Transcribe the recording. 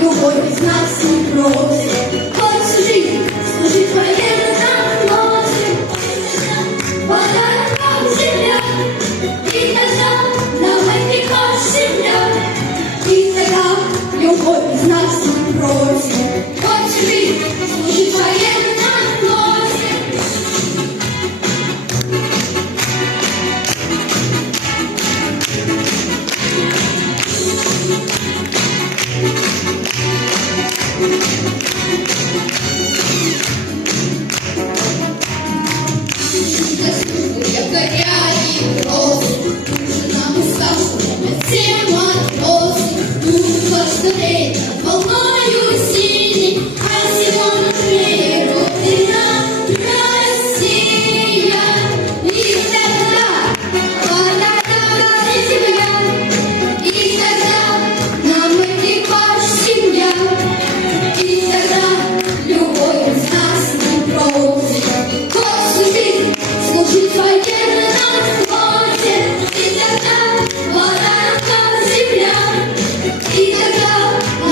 любовь из нас не просит. Хоть всю жизнь служить военно нам носит. Подарок нам земля, и тогда нам отдыхать земля. И тогда любовь из нас не просит. Хоть всю жизнь служить военно нам носит. Я горяю розы, уже нам уставшие все матросы, душу каждое лето волною